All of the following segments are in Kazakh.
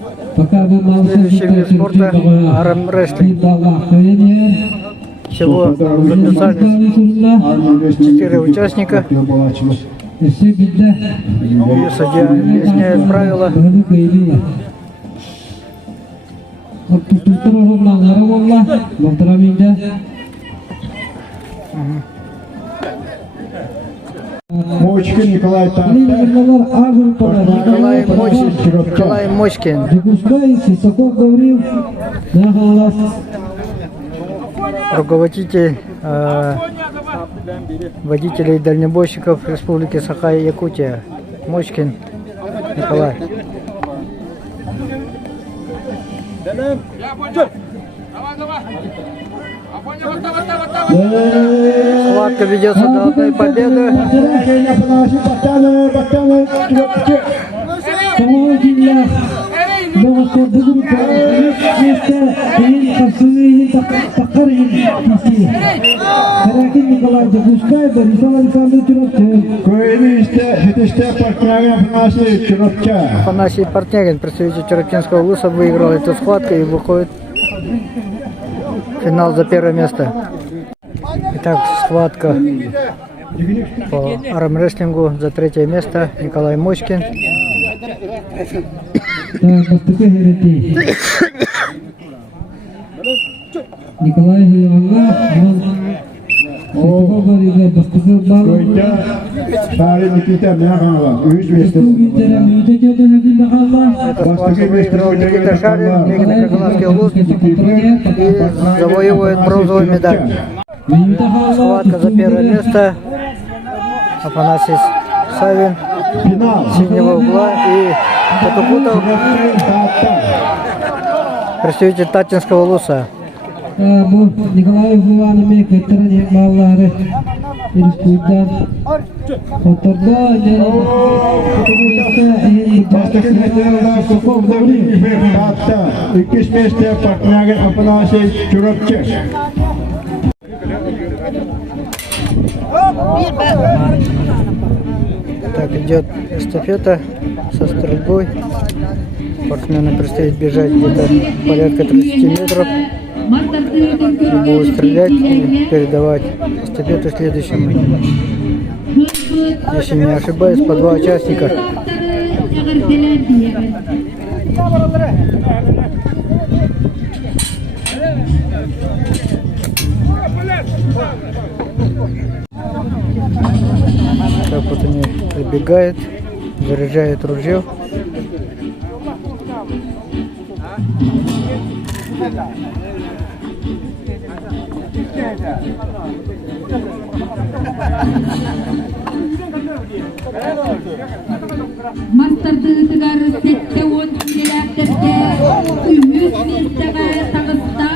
Следующий вид спорта – армрестлинг. Всего записались 4 участника. И судья объясняет правила. Мочкин Николай Тарта. Николай Мочкин. Руководитель водителей дальнобойщиков Республики Саха-Якутия. Мочкин Николай. Схватка ведется до одной победы. Афанасий Портнягин, представитель Чурапчинского улуса, выиграл эту схватку и выходит в финал за первое место. Итак, схватка по армрестлингу за третье место. Николай Мочкин. Николай Никита Шарин, Николаевский улус, и завоевывает бронзовую медаль. Схватка за первое место. Афанасий Савин, синего угла, и Татукутов, представитель Татинского улуса. Николай Иванович, который баллары республика, Так, идет эстафета со стрельбой. Спортсмены предстоит бежать где-то порядка 30 метров. И будут стрелять и передавать эстафету следующему. Если не ошибаюсь, по 2 участника. Так вот они прибегают, заряжают ружье. Мастарды тыгары сетте он келәттерде үміс местеға тағыста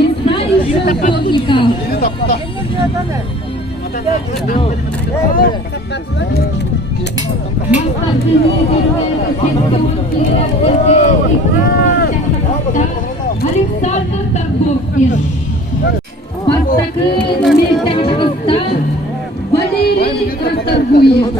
Исаевич Сокольников. Мастарды Александр Торговкин. Мастакы местеға тағыста Валерий Расторгуев.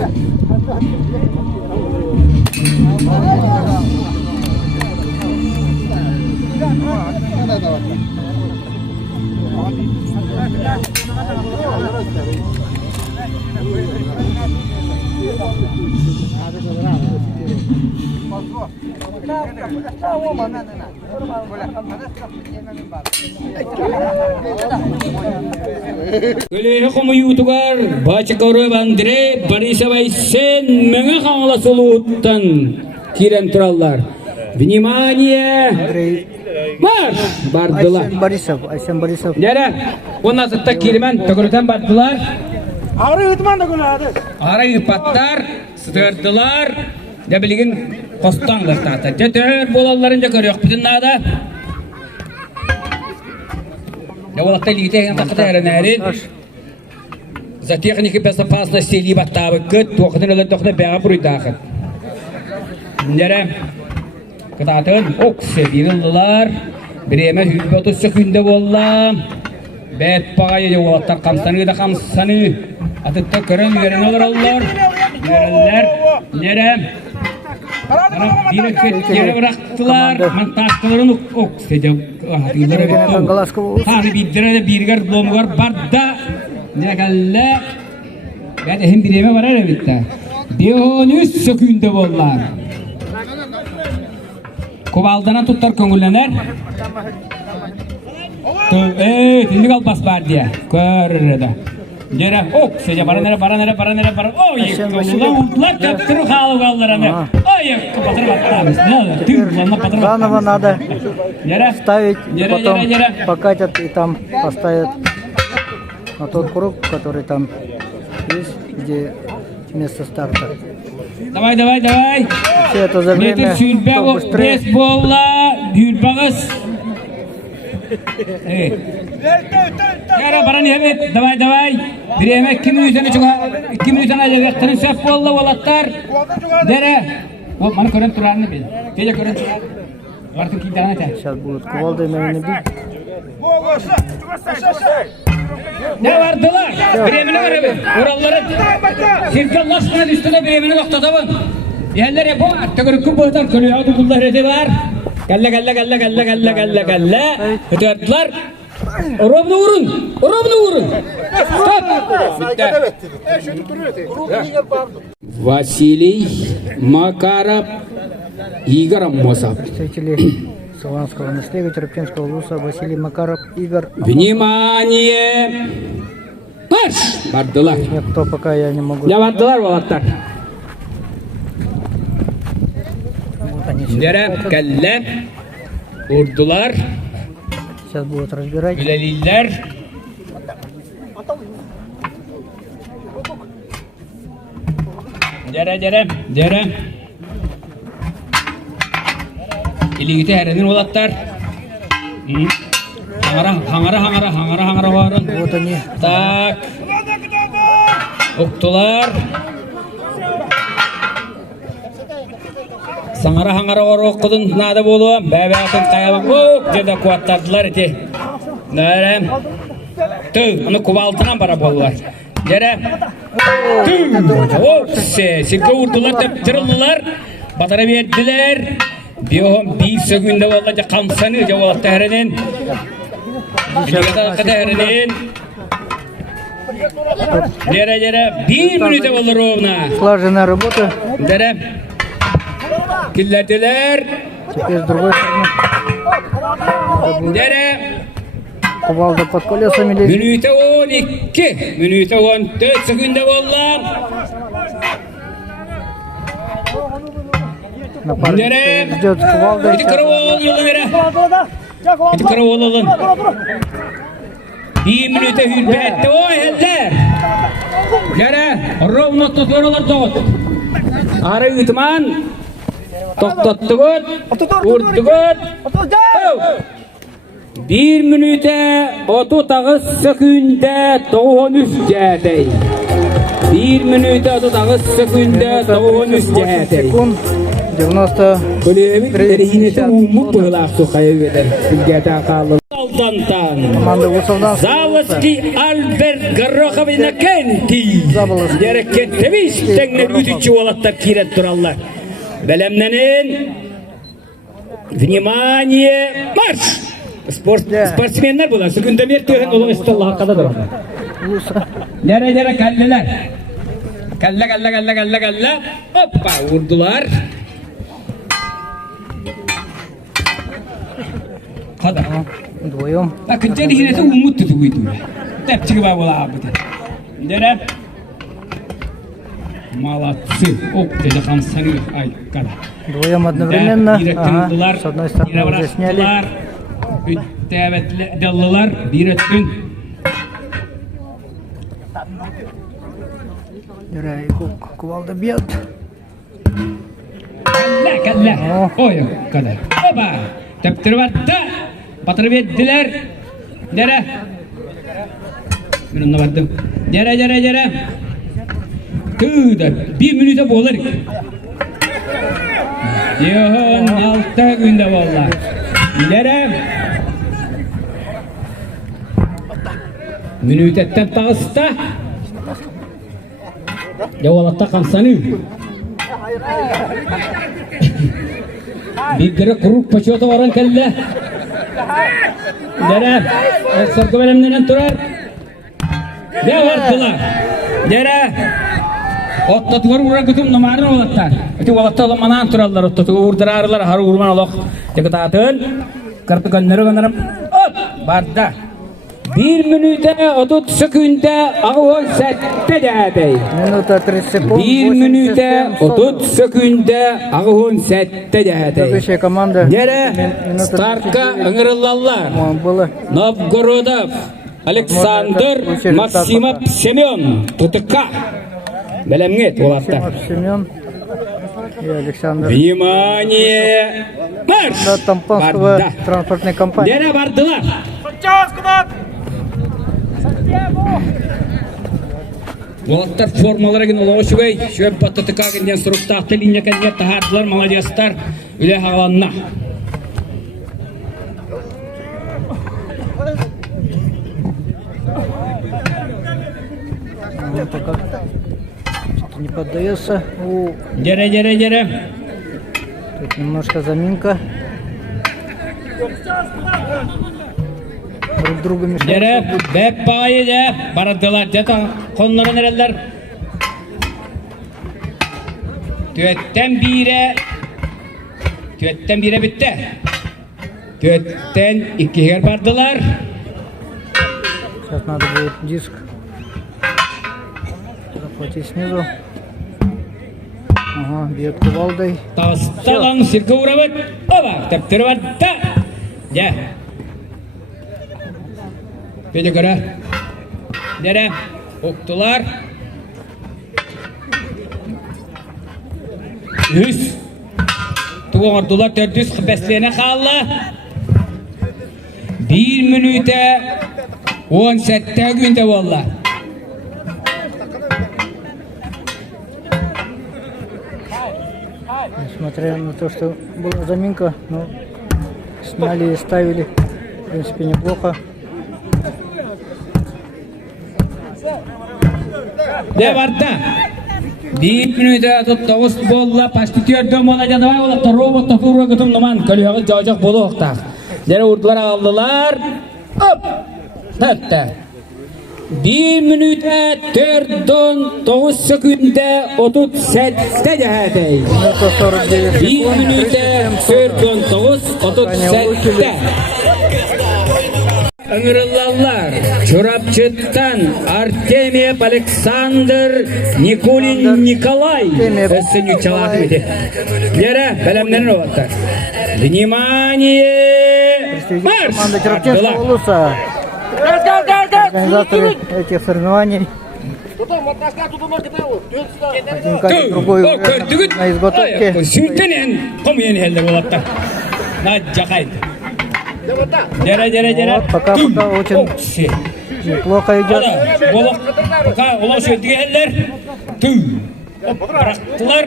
Көлеһе ютугар Бачакоров Андрей Борисович сен меңе хаңласылуыттан кирен тураллар. Внимание! Марш! Бардылар. Айсен Борисов. Дәрә, онна сытта киремен төгөртен бардылар. Ары ытман да гөлады. Ары ыпаттар, сытырдылар. Дәбилеген костаңлар тата. Төтөр болалларын җакырык бүтән нада. Я вот летаем на катаре за техники безопасности либо тавы кыт тохны лен тохны бега буйдахы. Нере кататын оксе бириллар биреме хүлбөтө сөкүндө болла. Бет пагай жолаттар камсаны да камсаны атытта көрөн үйрөнөлөр аллар. Үйрөнлөр нере Bir ötüye bıraktılar. Mantaşkaların ok sece. Gene Galasko olsun. Hani bir birger lomugar barda. Ne galle. Ben hem bir eve var elbette. Diyonüs sökünde bollar. Kovaldana tuttar köngülenler. Şimdi kal bas var diye. Körrede. Jere ok sece para nere. Oy köngülen ultlar kaptırı halı kallarını. Oy kapatır batlarız. Ne olur? Tüm lanla patır. Заново надо Jere. ставить, Jere, потом jere. покатят и там поставят на тот круг, который там есть, где место старта. Давай. Все это за время, Metin sülbe кто o быстрее. basebolla hülbağız. Yara paran evet. Davay. Bir yemek 2 minütene çıkar. 2 minütene acaba. Sef bolla volatlar. Dere. O bana kören turarını bil. Gece kören turar. Artık 2 tane. Сейчас будут кувалдой, наверное, бить. Ne vardılar? Biremine var abi. Uralları. Sirkan lasmana üstüne biremine noktatabın. Yerler ya bu artık ırkı boğdan kölüyor. Adı bunlar ede var. Galle. Ötüyordular. Orabını vurun. Stop. Vasiliy Makarov, Игорь Амосов. Представители Саванского наследия Черепченского улуса Василий Макаров, Игорь. Внимание! Марш! Бардылар. Нет, кто пока я не могу. Ne vardılar valatlar? Вот они сейчас. Nere? Kelle. Vurdular. Сейчас будут разбирать. Güleliler. Dere. İligite herenin olatlar. Hangara varın. Вот они. Tak. Oktular. Hangara var okudun nada bolu. Bebe atın kayamak. Ok dedi kuatladılar eti. Nere? Tüh. Onu kuvaltınan para bollar. Dere. Tüh. Sikka vurdular teptirdiler. Batara verdiler. Bir sögünde vallaca kamsanı cevap tehrinin. Tehrinin. Dere. 1 minüte olur rovna. Слаженная работа. Dere. Killediler. Теперь с другой стороны. Dere. Кувалда под колесами лезет. Minüte 12. Minüte 14 sögünde vallar. Напарник ждет кувалда. İti karavol yolu nere? İti karavol olun. 1 minüte hürbetti o eller. Nere? Rovna tutuyorlar dot. Ara yutman. Toktattıgot. Vurdugot. 1 minüte 30 sekünde 93 cədey. 1 minüte 30 sekünde 93 cədey. Секунд. 90. Kulübü terihine umut bırak sokaya verir. Gede kalır. Aldantan. Команда Вусовдан. Заводский Альберт Гороховина Кенти. Заволоский. Gerekettemiş tekner ütücü olatlar kiret durallar. Belemlenin. Vнимание. Marş. Sportsmenler bunlar. Sıkıntı bir tühen olan İstallah'a kadar durallar. Вуса. Nere kelleler. Kelle. Hoppa vurdular. Hadi. Вдвоем. Bakın cerihine umut tutuğuydu. Tepçiki var ola abi. Nere? Malatsı. Ok dedi kamsanı. Ay kadar. Вдвоем одновременно. Ага. Direttirdiler. С одной стороны уже сняли. Müttevetliler. Bir ötün. Дырай, кувалда бьет. Kelle. Oy kadar. Oba. Teptiri var da. Batırıp ettiler. Nere? Ben onunla vardım. Nere. Tüda. 1 minüte boğulur. Yoğun 6 günde valla. Nere? Minütetten tağısta. Yavalatta kamsanı. Бигдері круг почеты баран кәлді. Дәрі, сұрқы бәлемденен тұрар. Де бардылар? Дәрі, оттатығыр ұра күтім номарын олаттар. Өте олатта оламанан тұралар, оттатығы ұрдыра арылар, ары ұрман олақ. Тегі татын, кірті көннері көнерім. Барда. 1 минута 30 секунда ағуын сәтті дәдей. Минута 30 секунд. 1 минута 30 секунда ағуын сәтті дәдей. Следующая команда. Дәрі, стартқа ұңырылалар. Было. Новгородов, Александр, Максимов, Семен, Тутыка. Бәлемгет олапта. Семен и Александр. Внимание! Марш! До Тампонского транспортной компании. Дәрі бардылар. Олаттар формалары ген олығы шүгей, шөп баттытыка генден сұрықтақты линия кәдіне тағардылар, молодестар, үлі хағаланна. Пока что-то не поддается. Дере. Тут немножко заминка. Друг друга мешают. Дере, бәп бағайы де, бардылар, деді қонларын әрелдер. Төттен бире бітті. Төттен иккегер бардылар. Сейчас надо будет диск захватить снизу. Ага, бьет кувалдой. Тасталан сирке урабыт. Оба, тәптірі барды. Де. Беді көрі. Дере, оқтылар. Үз. Туғырдылар төрдіз қыбәслеріне қалды. 1 минута 10 сәтті күнде болла. Несмотря на то, что была заминка, но сняли и ставили. В принципе, неплохо. Де барда? 1 минута 9 болла. Пашты түрді мола жадывай олақта роботта фурға күтім нұман көліғыз жаужақ болу оқтақ. Дәрі ұрдылар алдылар. Оп! Тәтті. 1 минута 4-9 секунда 30 сәтті жәдей. 1 минута 4-9 30 сәтті. Аңырылалар. Чурапчыттан Артемьев Александр Никулин Николай. Өссін үтчалаты өте. Дәрі, бәлемдерін олатты. Внимание! Марш! Команда Чурапчинского Улуса. Организаторы этих соревнований. Один как другой на изготовке. Сүлтенен қомиен елді олатты. Наджақайды. Дере. Вот, пока очень неплохо идет. Пока олау сөйдіге елдер. Тү. Бірақтылар.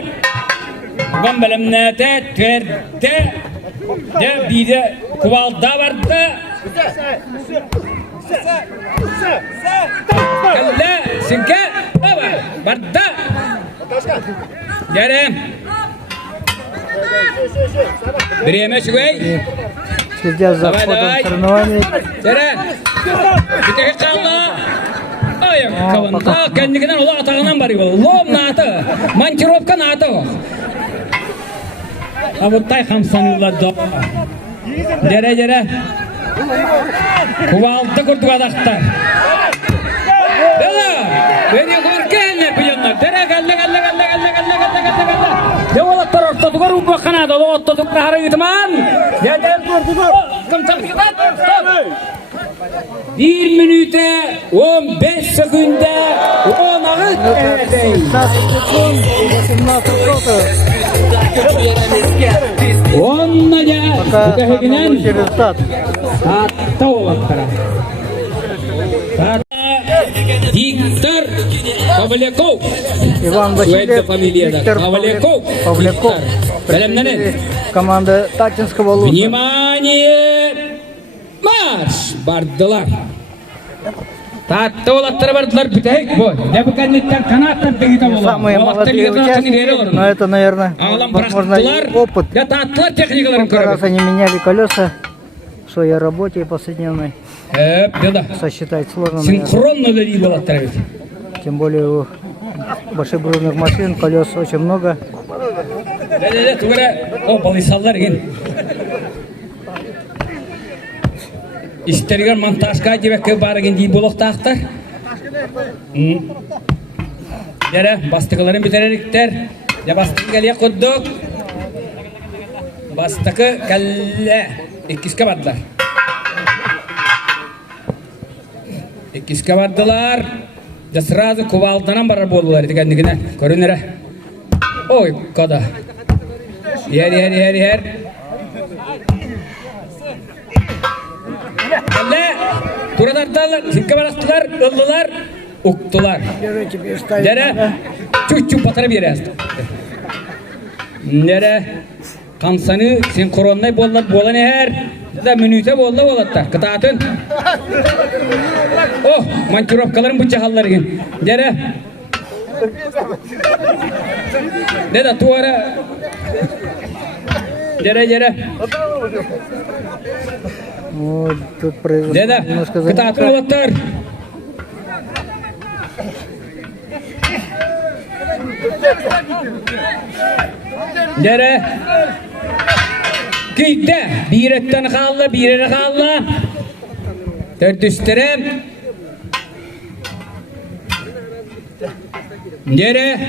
Бұған бәлімнәді түрді. Де бейді кувалда барды. Кәлді, сіңке, оба, барды. Дере. Біреме шүгей. Следя за ходом соревнований. Дере. Бітеге қалды. Аяқ қабында. Кәндігінен ұлы атағынан бар ебол. Лом наты. Монтировка наты. Абыттай қамсанылады. Дере. Кувалды күрдік адақтар. Дере. Бені көрке әліне бұйынлар. Дере, кәлді. Де олаттар ортатығыр ұлбақ қанады. Олы оттатық қағары етіман. Дере. Bir minute 15 sekunda 10 ağız 17 секунд, 18 сотых. 10 naja Пока получили результат. Hatta olattara Виктор Павляков Иван Суэльда Васильев, фамилияда Виктор Павляков Павляков. Бәлемненен Команда Тачинского Улуса. Внимание! Марш! Бардылар Tatta olatları vardılar bütek bu. Ne bu kenditten kanattan pekita olur. Самые молодые участники, но это, наверное, Ağlam возможно, и bıraktılar. опыт. Ya tattılar teknikaların Сколько раз körü. они меняли колеса в своей работе повседневной. Hep ya da. Сосчитать сложно, наверное. Sinkronla da iyi olatlar evet. Тем более у большегрузных машин колес очень много. De tugara o balisallar gen. İstergen montajka gibi var gen diye bolok taktar. Yere bastıkların bitiririkler. Ya bastık geliye kudduk. Bastıkı kelle. İkiske vardılar. İkiske vardılar. Ya sırası kuvaldanan barar boldular. Kendine görünür. Oy kada. Yer. Kelle. Turadardılar. Sinke baraktılar. Ildılar. Uktular. Nere? Çuç batırıp yere yazdı. Nere? Kamsanı sen koronay bolan her da minüte bolatlar. Kıtatın. Oh, mançurovkaların bu cahalları gen. Nere? Ne da tuvara? Nere? Вот тут произошло Ne da? немножко Kıtatın заминка. bolatlar. Nere? Giyde. Bir etten kalla, bir yere kalla. Dörtüstürem. Nere?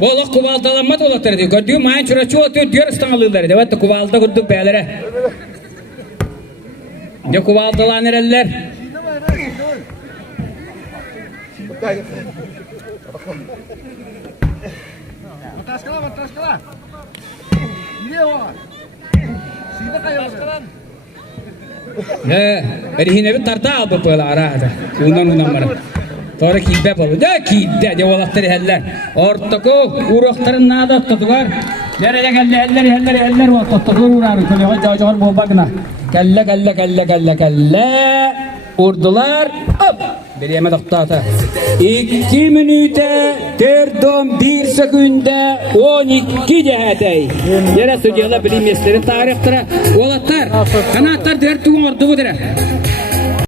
Bolak kuvaldalanma dolatları diyor. Gördüğüm mayın çuraçı otuyor diyor İstanbulluları. Evet de kuvalda kurduk beylere. Ne kuvaldalan ereller? Ne? Erihine bir tarta aldı böyle arada. Undan var. Sonra kibbe bolu. Ne kibbe de olatları heller. Ortako uğrakların nada tutular. Nereye geldi heller var tutular uğrar. Kale cacar bol bakına. Kelle. Urdular. Hop. Bir yeme dokta. 2 minüte 1 sekunde 12 cehetey. Yere söylüyorlar bilim mesleği tarihtere. Olatlar. Kanatlar 4 ordu bu dire.